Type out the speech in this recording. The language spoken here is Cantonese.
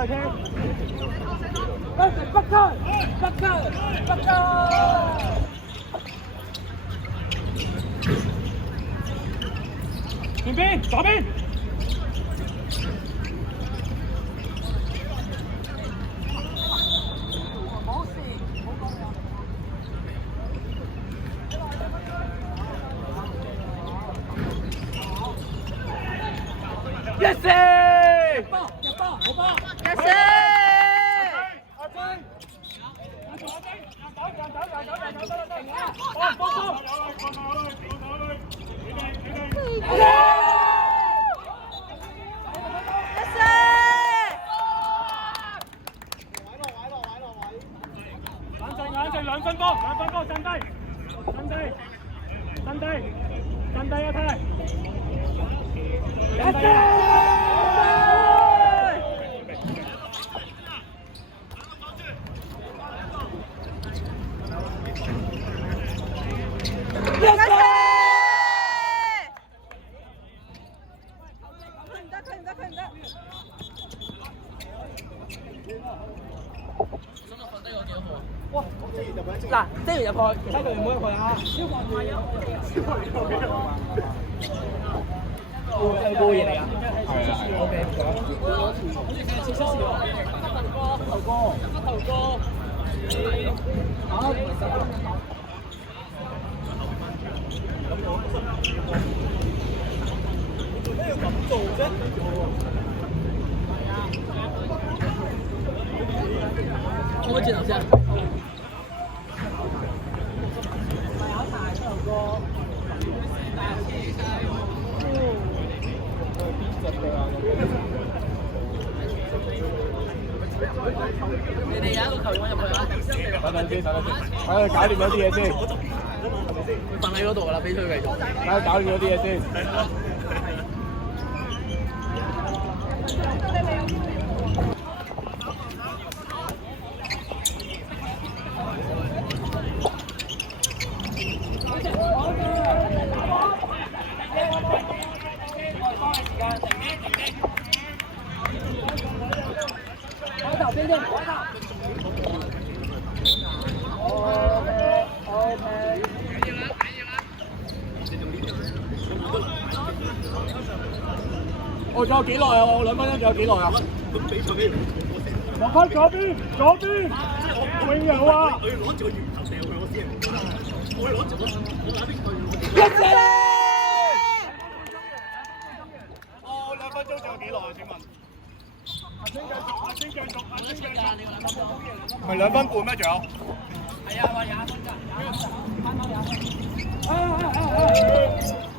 快聽！北區！前邊，左邊！Yes！ 入波！好波 ！Yes！ 冷靜，兩分波，站低一睇。嗱，即係入去，其他隊員唔好入去啊！係高嘢嚟㗎。OK， 唔該。頭哥。咩要咁做啫？可唔可以轉頭先？你哋有一個球員入去啊！等陣先，睇佢搞掂咗啲嘢先。佢瞓喺嗰度㗎啦，俾佢繼續。睇佢搞掂咗啲嘢先。我仲有幾耐啊？我2分鐘仲有幾耐啊？落翻左邊，永友啊！我要攞住個源頭掉佢我先，我要攞住個。哦，2分鐘仲有幾耐啊？請問？下先繼續。唔係2分半咩？仲有？係啊，話20分㗎，20分。